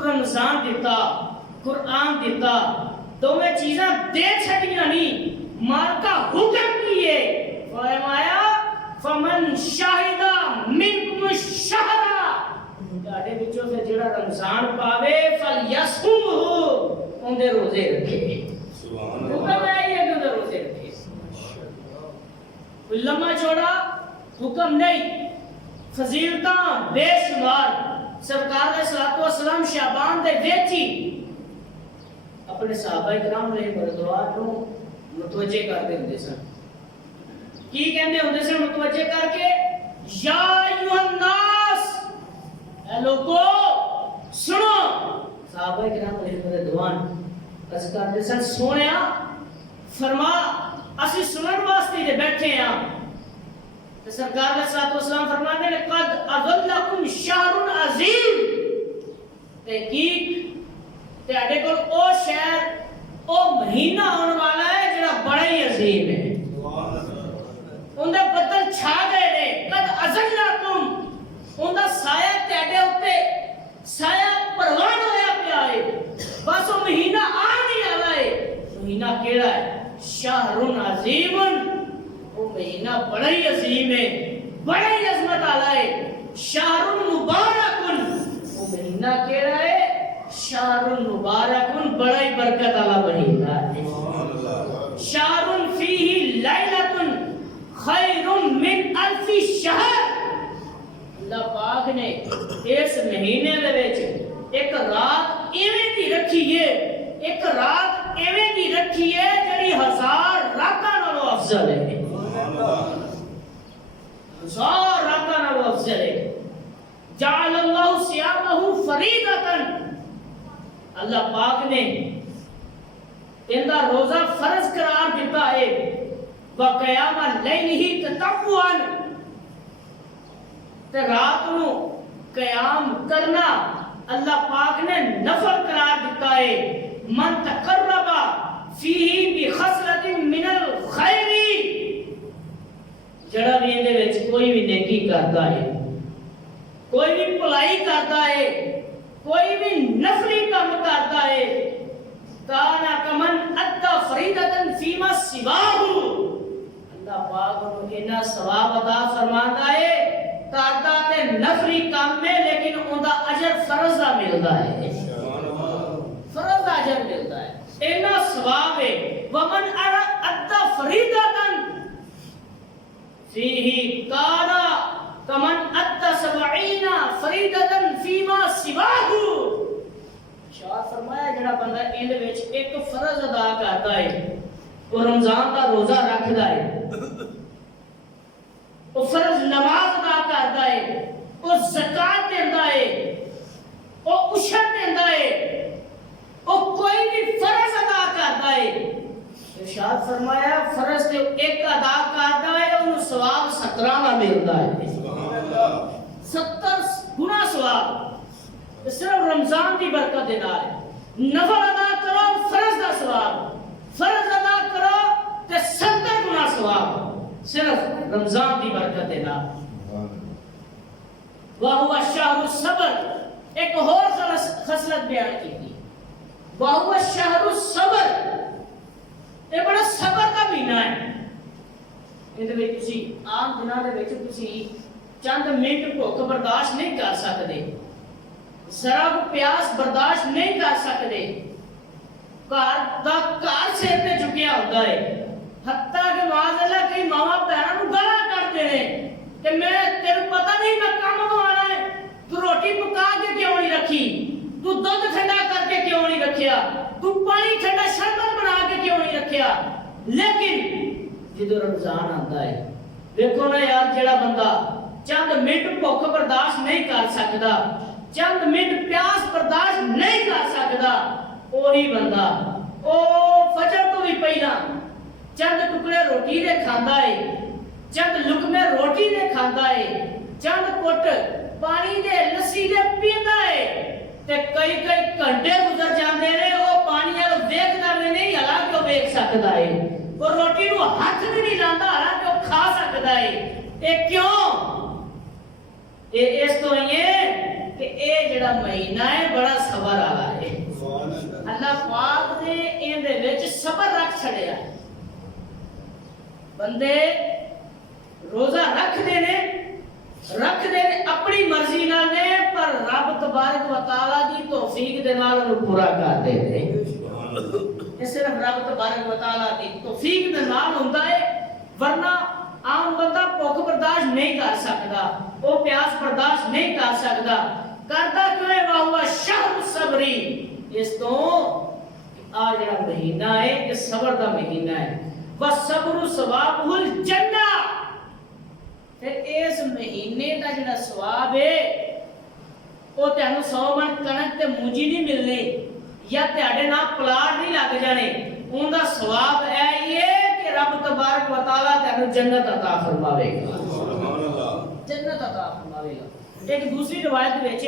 تو رمضان دیتا قرآن دیتا دونوں چیزاں دے چھڑیاں نہیں مالکا حکم کیے فرمایا فمن شاہدہ منکم الشہر جاڑے بچوں سے جڑا رمضان پاوے فلیصمہ اندے روزے رکھے حکم ہے یہ کہ اندے روزے رکھے کوئی لمحہ چھوڑا حکم نہیں فضیلتاں بے شمار سرکار علیہ الصلوۃ والسلام شعبان دے ویچی اپنے صحابہ کرام علیہ رضوان نو متوجہ کرتے ہوندے سن کی کہندے ہوندے سن متوجہ کر کے یا ایھا الناس اے لوگو سنو صحابہ کرام علیہ رضوان عرض کرتے سن سونیا فرما اسی سنن واسطے جے بیٹھے ہاں تو سرکار علیہ الصلوۃ والسلام فرماتے ہیں قد اضلکم شہر عظیم تحقیق تہاڈے کول او شہر او مہینہ آنے والا ہے جڑا بڑا ہی عظیم ہے اون دا بدل چھا گئے نے قد اضلکم اون دا سایہ تہاڈے اوتے سایہ پروان ہویا پیا ہے بس او مہینہ آ نہیں والا ہے مہینہ کیڑا ہے شہر عظیم وہ مہینہ بڑا ہی عظیم ہے بڑا ہی عظمت والا ہے شہر مبارک وہ مہینہ کیڑا ہے شہر مبارک بڑا ہی برکت والا مہینہ ہے شہر فیہ لیلۃ خیر من الف شہر اللہ پاک نے اس مہینے دے وچ ایک رات ایویں دی رکھی ہے ایک رات ایویں دی رکھی ہے جڑی 1000 راتاں نالوں افضل ہے 1000 راتاں نالوں افضل ہے جعل اللہ صیامہ فریضۃ اللہ پاک نے اندا روزہ فرض قرار دیتا ہے وقیام اللیل تطوعا تے رات نو قیام کرنا اللہ پاک نے نفل قرار دیتا ہے من تقرب فیہ بخصلۃ من الخیر جڑا بھی اندے وچ کوئی بھی نیکی کرتا ہے کوئی بھی بھلائی کرتا ہے کوئی بھی نفلی کام کرتا ہے کانا کمن ادى فریضۃ فیما سواہ اللہ پاک کو اتنا ثواب عطا فرماتا ہے کرتا تے نفلی کام میں لیکن اوندا اجر فرض دا ملدا ہے فرض دا اجر ملتا ہے اتنا ثواب ہے ومن ادى فریضۃ فیہ کانا کمن ادى 70 فریضۃ فیما سواہ شاہ فرمایا جڑا بندہ اند وچ ایک فرض ادا کرتا ہے وہ رمضان دا روزہ رکھدا ہے وہ فرض نماز ادا کرتا ہے وہ زکات دیندا ہے وہ عشر دیندا ہے وہ کوئی بھی فرض ادا کرتا ہے ارشاد فرمایا فرض تے ایک ادا کرتا ہے انہوں ثواب 17 دا ملدا ہے سبحان اللہ 70 گنا ثواب صرف رمضان کی برکت دے نال نفل ادا کرو فرض دا ثواب فرض ادا کرو تے 70 گنا ثواب صرف رمضان کی برکت دے نال وَهُوَ الشَّهْرُ الصَّبْرُ ایک اور خصلت بیان کی تھی وَهُوَ الشَّهْرُ الصَّبْرُ یہ بڑا صبر کا مہینہ ہے اندے وچ تسی عام دناں دے وچ تسی چند منٹ بھوک برداشت نہیں کر سکتے ذرا کو پیاس برداشت نہیں کر سکتے کار سر تے چکیا ہوتا ہے حتیٰ کہ معاذ اللہ کئی ماما بہنوں کو گالا کرتے ہیں کہ میں تیرے پتہ نہیں میں کام کو آنا ہے تو روٹی پکا کے کیوں نہیں رکھی تو دودھ ٹھنڈا کر کے کیوں نہیں رکھیا تو پانی ٹھنڈا شربت بنا کے کیوں نہیں رکھیا لیکن جدو رمضان آتا ہے دیکھو نا یار جڑا بندہ چند منٹ بھوک برداشت نہیں کر سکتا چند منٹ پیاس برداشت نہیں کر سکتا وہی بندہ او فجر تو بھی پہلا چند ٹکڑے روٹی دے کھاندا ہے چند لقمے روٹی دے کھاندا ہے چند پٹ پانی دے لسی دے پیندا ہے تے کئی گھنٹے گزر جاندے نے او پانی ول ویکھدا بھی نہیں حالانکہ او ویکھ سکدا ہے او روٹی نو ہاتھ بھی نہیں لاندا حالانکہ او کھا سکدا ہے اے کیوں اے اس تو یہ کہ اے جڑا جڑا مہینہ ہے بڑا صبر والا ہے اللہ پاک نے ان دے وچ صبر رکھ چھڑیا بندے روزہ رکھ دے نے اپنی مرضی نال نے پر رب تبارک و تعالی دی توفیق دے نال انہوں پورا کر دے نے یہ صرف رب تبارک و تعالی دی توفیق دے نال ہوندا ہے ورنہ عام بندہ بھوک برداشت نہیں کر سکتا وہ پیاس برداشت نہیں کر سکتا کرتا کیوں ہے وہ شہر صبری اس تو آ جڑا مہینہ ہے یہ صبر دا مہینہ ہے والصبر ثوابہ الجنہ پھر اس مہینے دا جڑا ثواب ہے وہ تینوں 100 من کنک تے مونجی نہیں ملنی یا تہاڈے نال پلاٹ نہیں لگ جانے ان دا ثواب ہے کہ رب تبارک و تعالی تینوں جنت عطا فرماوے گا سبحان اللہ جنت عطا فرماوے گا ایک دوسری روایت وچ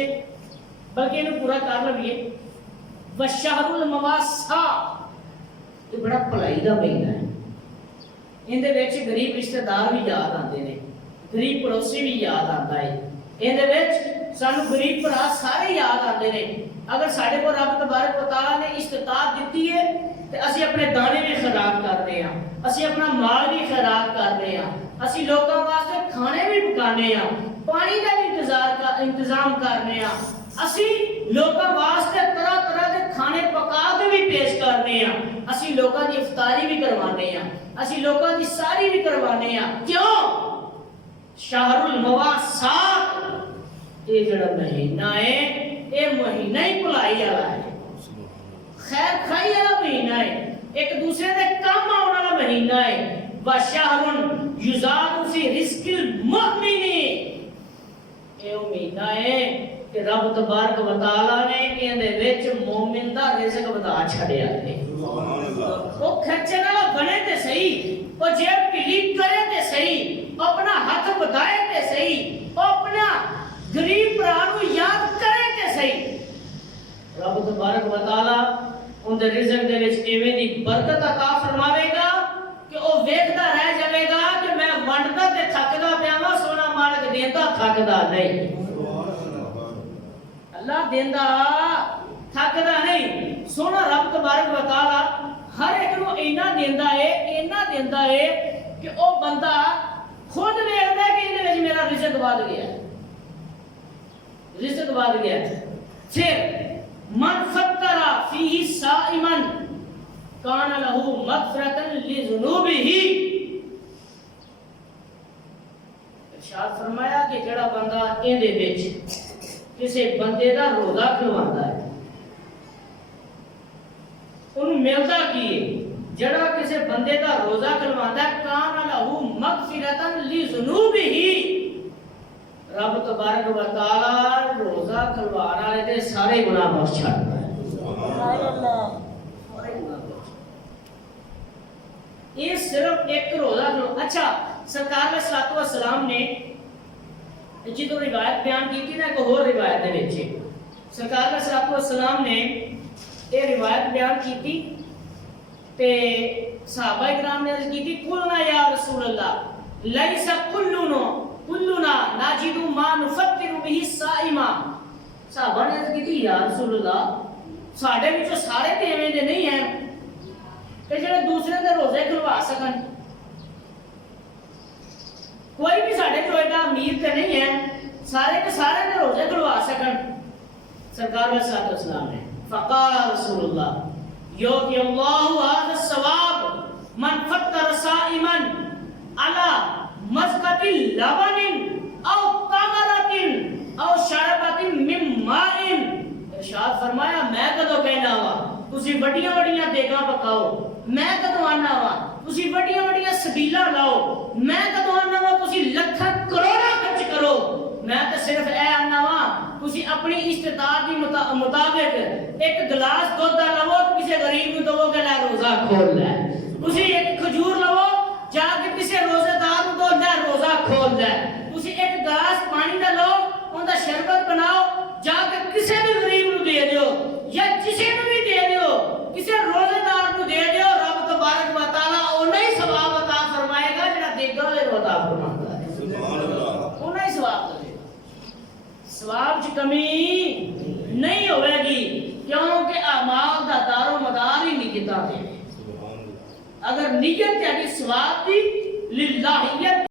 بلکہ انہوں پورا کر لویے والشہر المواسا یہ بڑا بھلائی دا مہینہ ہے ان دے وچ غریب رشتہ دار بھی یاد آندے نے غریب پڑوسی بھی یاد آتا ہے ان دے وچ سانو غریب بھرا سارے یاد آتے ہیں اگر ساڈے کو رب تبارک و تعالی نے استطاعت دیتی ہے تے اسی اپنے دانے بھی خیرات کرتے ہیں اسی اپنا مال بھی خیرات کرتے ہیں اسی لوکاں واسطے کھانے بھی پکانے ہیں پانی کا بھی انتظام کرنے ہیں اسی لوکاں واسطے طرح طرح کے کھانے پکا کے بھی پیش کرنے ہیں اسی لوکاں دی افطاری بھی کروانے ہیں اسی لوکاں دی ساری بھی کروانے ہیں کیوں شہر المواسات یہ جڑا مہینہ ہے یہ مہینہ ہی بھلائی والا ہے خیر خائی والا مہینہ ہے ایک دوسرے دے کام آنے والا مہینہ ہے وشہر یزاد فی رزق المؤمن یہ مہینہ ہے کہ رب تبارک و تعالی نے ان دے وچ مومن دا رزق ودا چھڑیا ہے سبحان اللہ وہ کھچے والا بنے تے صحیح وہ جیب پلی کرے تے صحیح اپنا ہاتھ بدائے تے صحیح اپنا غریب پرانو یاد کرے تے صحیح رب تبارک و تعالی ان دے رزق دے وچ ایویں دی برکت عطا فرماوے گا کہ او ویکھدا رہ جاوے گا کہ میں ونڈدا تے تھکدا پیا وا سونا مالک دیندا تھکدا نہیں اللہ دیندا تھکدا نہیں سونا رب تبارک و تعالی ہر ایک نو اینا دیندا ہے کہ او بندہ خود ویکھدا کہ ان وچ میرا رزق ود گیا پھر من فطر فیہ صائما کان لہ مغفرۃ لذنوبہ ارشاد فرمایا کہ جڑا بندہ ان دے وچ کسی بندے دا روزہ کھلواندا ہے انہوں ملتا کی جڑا کسی بندے دا روزہ کھلواندا ہے کان لہ مغفرۃ لذنوبہ رب تبارک و تعالی روزہ کھلوانے والے دے سارے گناہ بخش چھڑتا ہے سبحان اللہ یہ صرف ایک روزہ اچھا سرکار علیہ الصلوۃ والسلام نے جی تو روایت بیان کی تھی نا ایک اور روایت دے وچ سرکار علیہ الصلوۃ والسلام نے یہ روایت بیان کی تھی تے صحابہ کرام نے عرض کی تھی قلنا یا رسول اللہ لیس کلنا ناجد ما نفطر به الصائم صحابہ نے عرض کی تھی یا رسول اللہ ساڈے وچ سارے تے ایویں دے نہیں ہیں کہ جڑے دوسرے دے روزے کھلوا سکن کوئی بھی ساڈے جو ایڈا امیر تے نہیں ہے سارے کے سارے دے روزے کھلوا سکن سرکار علیہ الصلوۃ والسلام نے فقال رسول اللہ یؤتی اللہ هذا الثواب من فطر صائما على مزقۃ لبن او تمرۃ او شربۃ من ماء ارشاد فرمایا میں کدو کہنا وا تسی بڑیاں بڑیاں دیگاں پکاؤ میں کدو آنا وا تسی بڑیاں بڑیاں سبیلاں لاؤ میں کدو آنا وا تسی لکھاں کروڑاں خرچ کرو میں تے صرف اے آنا وا تسی اپنی استطاعت کے مطابق ایک گلاس دودھ دا لو کسی غریب نو دو کہ لے روزہ کھول لے تسی ایک کھجور لو جا کے کسی روزے دار نو دو لے روزہ کھول لے تسی ایک گلاس پانی دا لو ان دا شربت بناؤ جا کے کسی بھی غریب نو دے دیو یا کسی نو بھی دے دیو کسی روزے دار نو دے دیو رب تبارک و تعالی اونا ہی ثواب عطا فرمائے گا جڑا دیگا والے نو عطا فرماتا ہے سبحان اللہ اونا ہی ثواب دے گا ثواب چ کمی کیونکہ اعمال دا دار و مدار ہی نیتاں تے اگر نیت یعنی ثواب دی للہیت